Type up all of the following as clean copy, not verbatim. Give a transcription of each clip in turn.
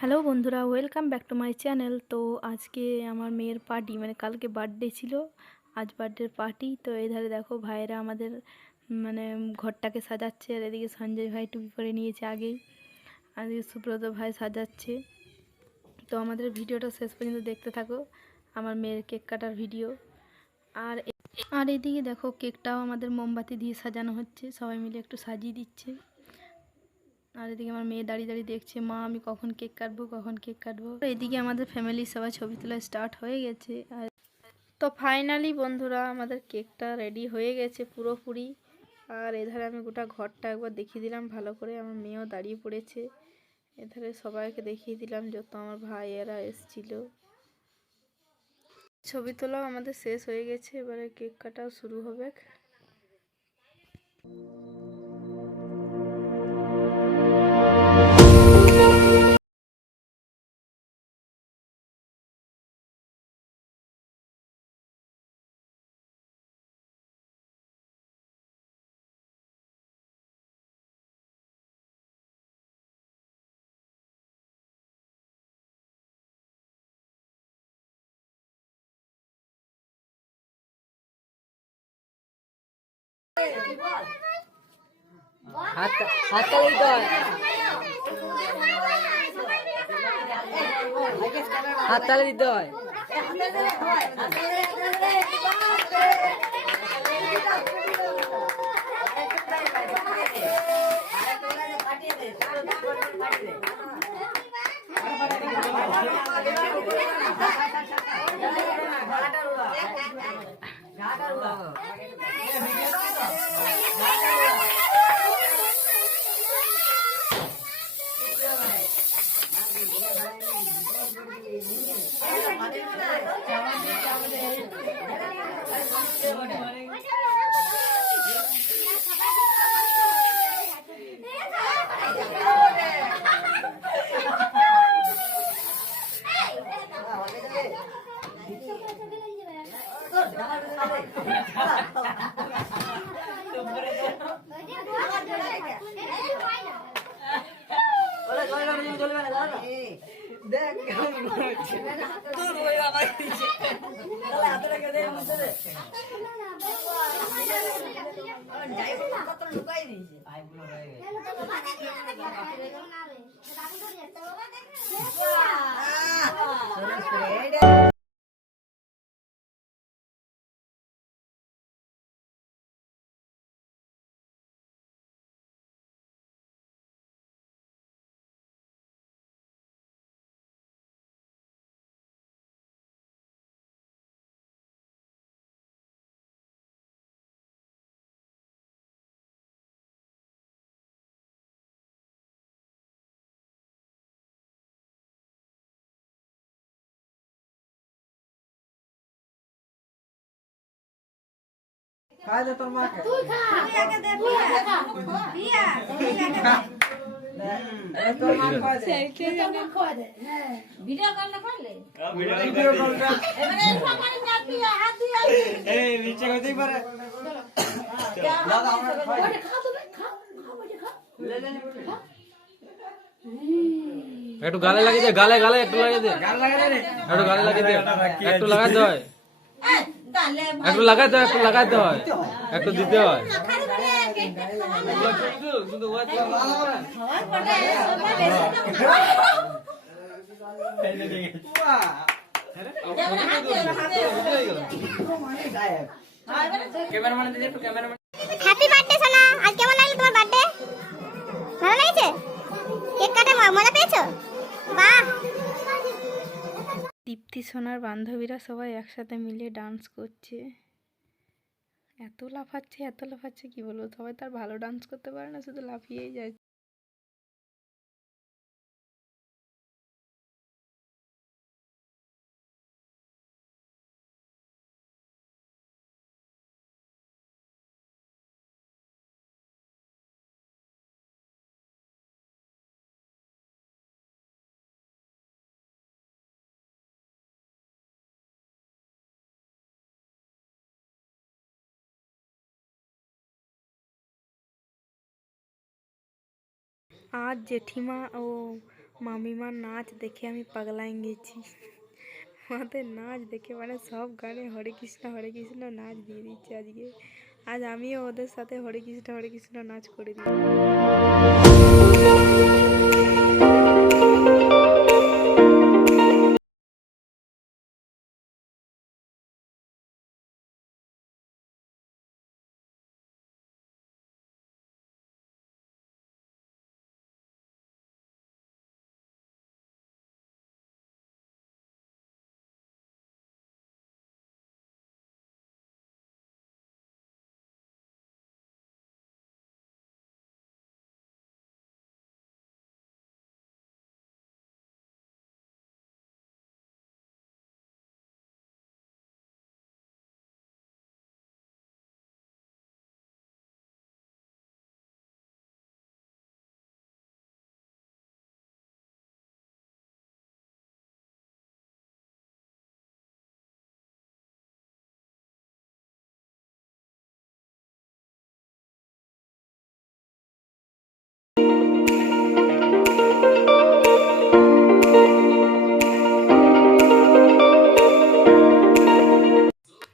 Hello বন্ধুরা, welcome back to my channel. তো আজকে আমার মেয়ের পার্টি, মানে কালকে বার্থডে ছিল, আজ বার্থডের পার্টি। তো এধারে দেখো ভাইয়েরা আমাদের মানে ঘরটাকে সাজাচ্ছে, আর এদিকে সঞ্জয় ভাই টুপি পরে নিয়েছে আগেই, আর এদিকে সুব্রত ভাই সাজাচ্ছে। তো আমাদের ভিডিওটা শেষ পর্যন্ত দেখতে থাকো, আমার মেয়ের কেক কাটার ভিডিও। আর আর এদিকে দেখো কেকটাও আমাদের মোমবাতি দিয়ে সাজানো হচ্ছে, সবাই মিলে একটু সাজিয়ে দিচ্ছে। আর এদিকে আমার মেয়ে দাঁড়িয়ে দাঁড়িয়ে দেখছে, মা আমি কখন কেক কাটবো, কখন কেক কাটবো। এদিকে আমাদের ফ্যামিলির সবাই ছবি তোলা স্টার্ট হয়ে গেছে। আর তো ফাইনালি বন্ধুরা আমাদের কেকটা রেডি হয়ে গেছে পুরোপুরি। আর এধারে আমি গোটা ঘরটা একবার দেখিয়ে দিলাম ভালো করে, আমার মেয়েও দাঁড়িয়ে পড়েছে। এধারে সবাইকে দেখিয়ে দিলাম, যত আমার ভাইয়েরা এসছিল। ছবি তোলাও আমাদের শেষ হয়ে গেছে, এবারে কেক কাটাও শুরু হবে। হাততালি দিতে হয়। খাই দে তোর মাকে, তুই খা, তুই আগে দে বিয়া তোর মা খাই দে, তোর মা খাই দে। হ্যাঁ ভিডিও কল না করলে, ভিডিও কল না এবারে সবাই না পিয়া হাত দিয়া এই নিচে কইতেই পারে। দাদা আমরা খাই খা, তুমি খা, খা বলে খা, লে লে খা। একটু গালে লাগিয়ে দে, গালে গালে একটু লাগিয়ে দে, গাল লাগা দে, একটু গালে লাগিয়ে দে, একটু লাগাতে হয়, একটু লাগাতে হয়, একটু লাগাতে হয়, একটু দিতে হয়। হ্যাপি বার্থডে সোনা, আজ কেমন লাগলো তোমার বার্থডে? ভালো লাগছে? কেক কাটে মজা পেয়েছো? বাহ! দীপ্তি সোনার বান্ধবীরা সবাই একসাথে মিলে ডান্স করছে, এত লাফাচ্ছে এত লাফাচ্ছে কি বলবো, সবাই তার ভালো ডান্স করতে পারে না, শুধু লাফিয়েই যায়। আজ জেঠিমা ও মামিমার নাচ দেখে আমি পাগলাইন গেছি। আমাদের নাচ দেখে মানে সব গানে হরে কৃষ্ণ নাচ দিয়ে দিচ্ছে আজকে। আজ আমিও ওদের সাথে হরে কৃষ্ণ নাচ করে দিই।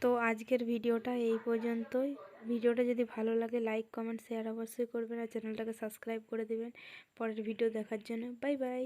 তো আজকের ভিডিওটা এই পর্যন্তই। ভিডিওটা যদি ভালো লাগে লাইক কমেন্ট শেয়ার অবশ্যই করবেন আর চ্যানেলটাকে সাবস্ক্রাইব করে দেবেন পরের ভিডিও দেখার জন্য। Bye bye.